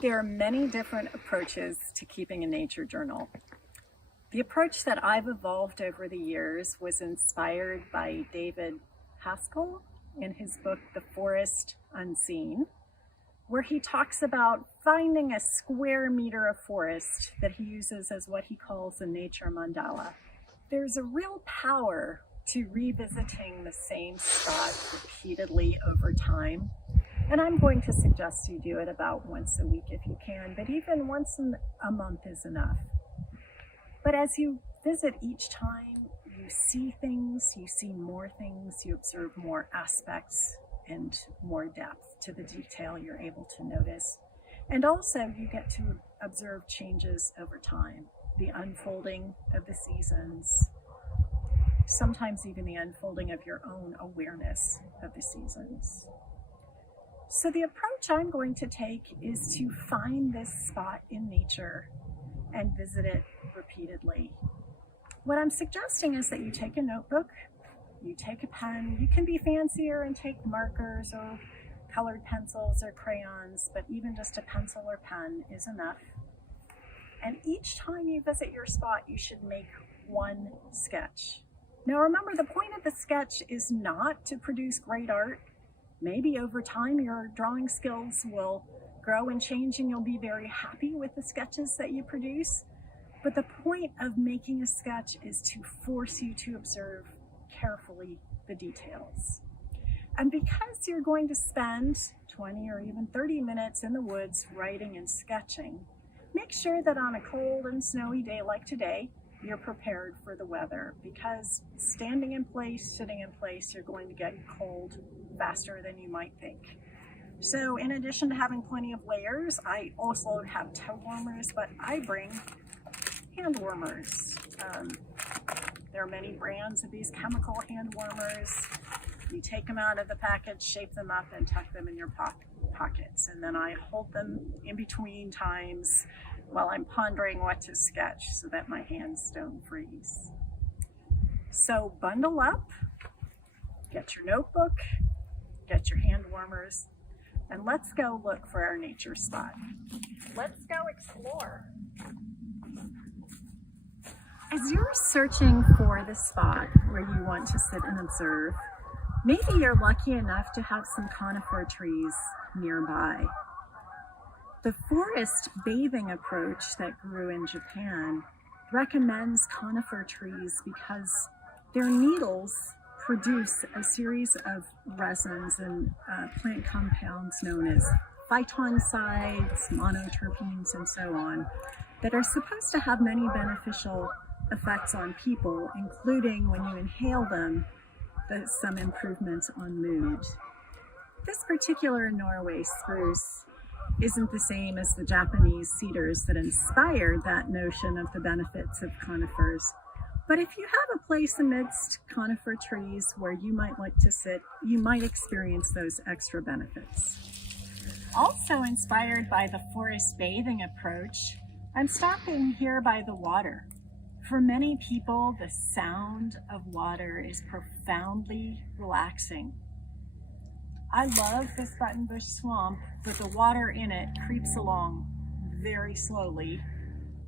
There are many different approaches to keeping a nature journal. The approach that I've evolved over the years was inspired by David Haskell in his book, The Forest Unseen, where he talks about finding a square meter of forest that he uses as what he calls a nature mandala. There's a real power to revisiting the same spot repeatedly over time. And I'm going to suggest you do it about once a week if you can, but even once a month is enough. But as you visit each time, you see things, you see more things, you observe more aspects and more depth to the detail you're able to notice. And also you get to observe changes over time, the unfolding of the seasons, sometimes even the unfolding of your own awareness of the seasons. So the approach I'm going to take is to find this spot in nature and visit it repeatedly. What I'm suggesting is that you take a notebook, you take a pen, you can be fancier and take markers or colored pencils or crayons, but even just a pencil or pen is enough. And each time you visit your spot, you should make one sketch. Now remember, the point of the sketch is not to produce great art. Maybe over time your drawing skills will grow and change and you'll be very happy with the sketches that you produce. But the point of making a sketch is to force you to observe carefully the details. And because you're going to spend 20 or even 30 minutes in the woods writing and sketching, make sure that on a cold and snowy day like today, you're prepared for the weather, because standing in place, sitting in place, you're going to get cold faster than you might think. So in addition to having plenty of layers, I also have toe warmers, but I bring hand warmers. There are many brands of these chemical hand warmers. You take them out of the package, shape them up, and tuck them in your pockets. And then I hold them in between times while I'm pondering what to sketch so that my hands don't freeze. So bundle up, get your notebook, get your hand warmers, and let's go look for our nature spot. Let's go explore. As you're searching for the spot where you want to sit and observe, maybe you're lucky enough to have some conifer trees nearby. The forest bathing approach that grew in Japan recommends conifer trees because their needles produce a series of resins and plant compounds known as phytoncides, monoterpenes, and so on, that are supposed to have many beneficial effects on people, including when you inhale them, some improvements on mood. This particular Norway spruce isn't the same as the Japanese cedars that inspired that notion of the benefits of conifers. But if you have a place amidst conifer trees where you might like to sit, you might experience those extra benefits. Also inspired by the forest bathing approach, I'm stopping here by the water. For many people, the sound of water is profoundly relaxing. I love this buttonbush swamp, but the water in it creeps along very slowly,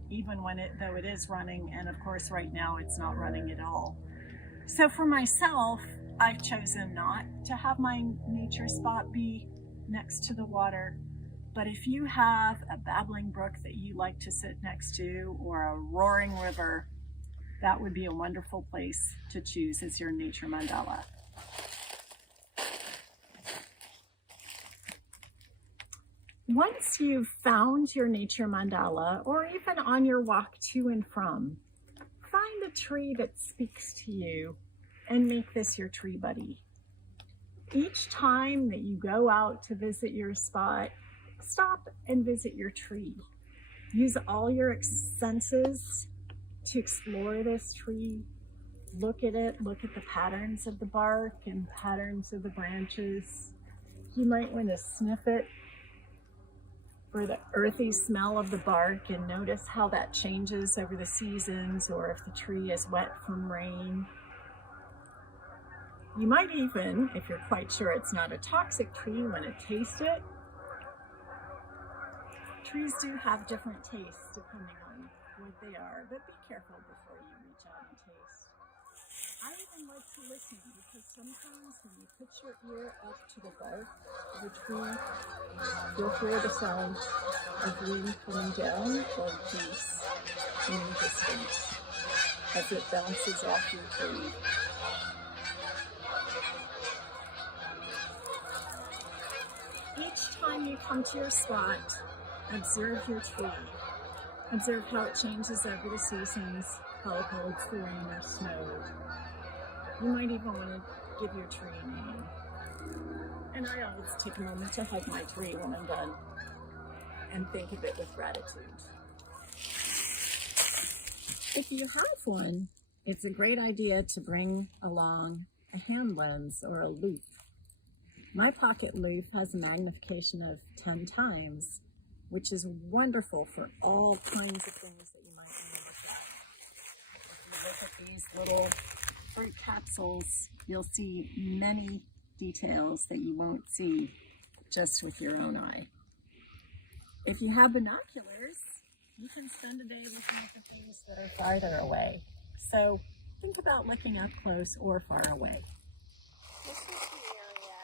even though it is running, and of course right now it's not running at all. So for myself, I've chosen not to have my nature spot be next to the water, but if you have a babbling brook that you like to sit next to, or a roaring river, that would be a wonderful place to choose as your nature mandala. Once you've found your nature mandala, or even on your walk to and from, find a tree that speaks to you and make this your tree buddy. Each time that you go out to visit your spot, stop and visit your tree. Use all your senses to explore this tree. Look at it, look at the patterns of the bark and patterns of the branches. You might want to sniff it for the earthy smell of the bark and notice how that changes over the seasons, or if the tree is wet from rain. You might even, if you're quite sure it's not a toxic tree, want to taste it. Trees do have different tastes depending on what they are, but be careful before you reach out and taste. I even like to listen because sometimes when you put your ear up to the bark of a tree, you'll hear the sound of wind coming down or peace in the distance as it bounces off your tree. Each time you come to your spot, observe your tree. Observe how it changes over the seasons, how it holds the rain or snow. You might even want to give your tree a name. And I always take a moment to hug my tree when I'm done and think of it with gratitude. If you have one, it's a great idea to bring along a hand lens or a loupe. My pocket loupe has a magnification of 10 times, which is wonderful for all kinds of things that you might want to look at. If you look at these little fruit capsules, you'll see many details that you won't see just with your own eye. If you have binoculars, you can spend a day looking at the things that are farther away. So think about looking up close or far away. This is the area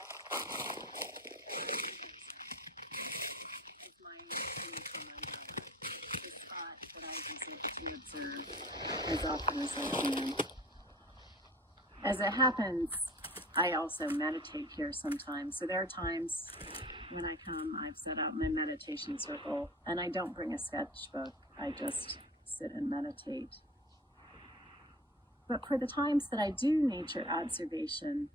of my nature mandala, the spot that I visit to observe as often as I can. As it happens, I also meditate here sometimes. So there are times when I come, I've set out my meditation circle, and I don't bring a sketchbook. I just sit and meditate. But for the times that I do nature observation,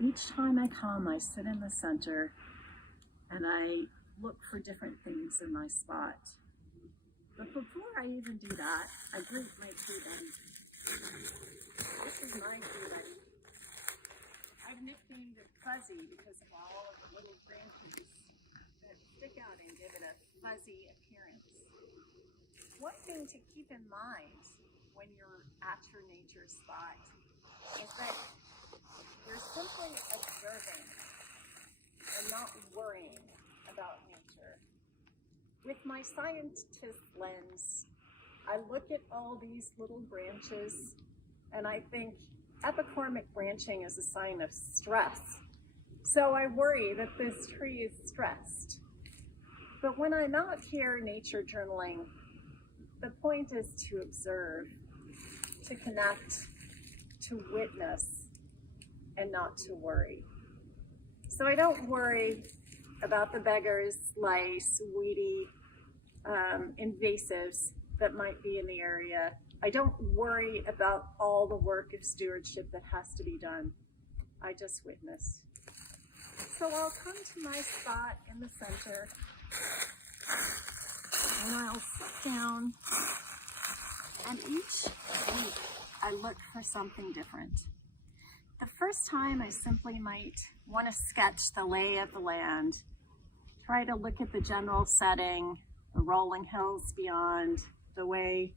each time I come, I sit in the center and I look for different things in my spot. But before I even do that, I greet my tree buddy. This is my tree buddy. I've nicknamed it Fuzzy because of all of the little branches that stick out and give it a fuzzy appearance. One thing to keep in mind when you're at your nature spot is that you're simply observing and not worrying about nature. With my scientist lens, I look at all these little branches and I think epicormic branching is a sign of stress. So I worry that this tree is stressed. But when I'm out here nature journaling, the point is to observe, to connect, to witness, and not to worry. So I don't worry about the beggars, lice, weedy, invasives that might be in the area. I don't worry about all the work of stewardship that has to be done. I just witness. So I'll come to my spot in the center and I'll sit down, and each week I look for something different. The first time I simply might want to sketch the lay of the land, try to look at the general setting, the rolling hills beyond, the way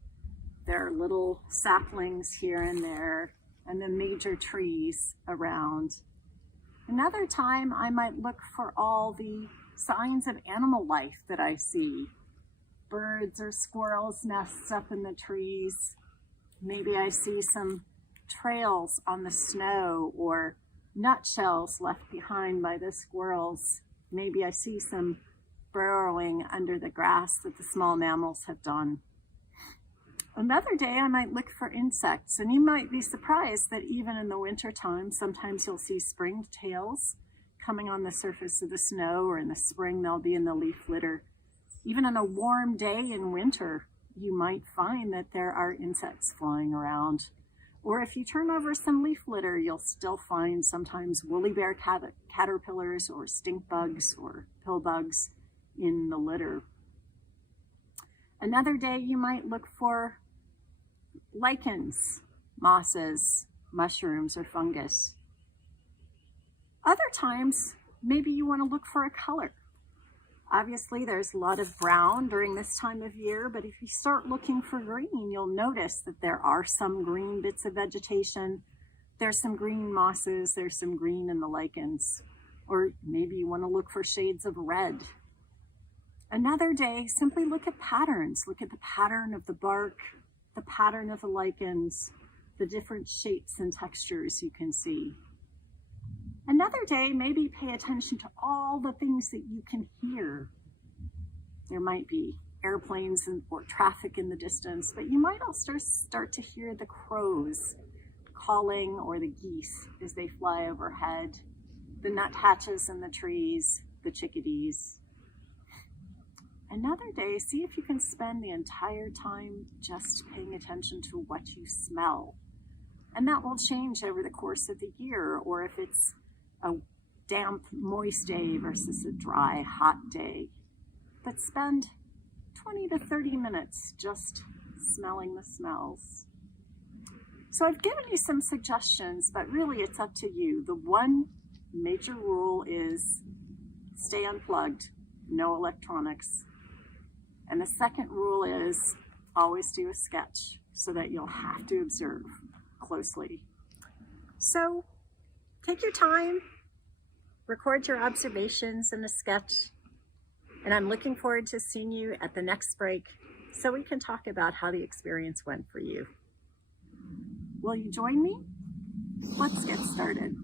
there are little saplings here and there, and the major trees around. Another time I might look for all the signs of animal life that I see. Birds or squirrels nests up in the trees. Maybe I see some trails on the snow or nutshells left behind by the squirrels. Maybe I see some burrowing under the grass that the small mammals have done. Another day I might look for insects, and you might be surprised that even in the winter time, sometimes you'll see springtails coming on the surface of the snow, or in the spring they'll be in the leaf litter. Even on a warm day in winter, you might find that there are insects flying around. Or if you turn over some leaf litter, you'll still find sometimes woolly bear caterpillars or stink bugs or pill bugs in the litter. Another day you might look for lichens, mosses, mushrooms, or fungus. Other times, maybe you want to look for a color. Obviously, there's a lot of brown during this time of year, but if you start looking for green, you'll notice that there are some green bits of vegetation. There's some green mosses, there's some green in the lichens. Or maybe you want to look for shades of red. Another day, simply look at patterns. Look at the pattern of the bark, the pattern of the lichens, the different shapes and textures you can see. Another day, maybe pay attention to all the things that you can hear. There might be airplanes or traffic in the distance, but you might also start to hear the crows calling or the geese as they fly overhead, the nuthatches in the trees, the chickadees. Another day, see if you can spend the entire time just paying attention to what you smell. And that will change over the course of the year, or if it's a damp, moist day versus a dry, hot day. But spend 20 to 30 minutes just smelling the smells. So I've given you some suggestions, but really it's up to you. The one major rule is stay unplugged, no electronics. And the second rule is always do a sketch so that you'll have to observe closely. So take your time, record your observations in a sketch, and I'm looking forward to seeing you at the next break so we can talk about how the experience went for you. Will you join me? Let's get started.